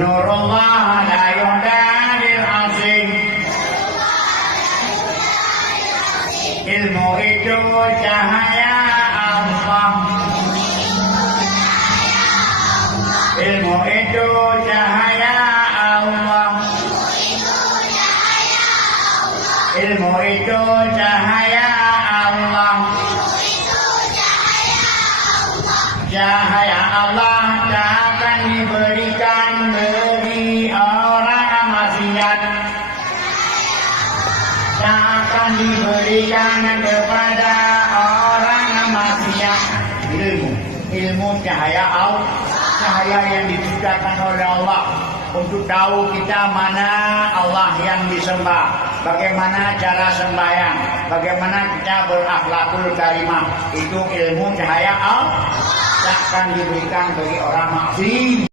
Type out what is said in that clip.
Nurullah la yuhdadil azim. Ilmu itu cahaya Allah. Ilmu itu cahaya Allah. Ilmu itu cahaya Allah. Cahaya Allah tak akan diberikan bagi orang maksiat. Tak akan diberikan kepada orang maksiat. Ilmu cahaya Allah, cahaya yang diciptakan oleh Allah untuk tahu kita mana Allah yang disembah, bagaimana cara sembahyang, bagaimana kita berakhlakul karimah. Itu ilmu cahaya Allah, tak akan diberikan bagi orang maksiat.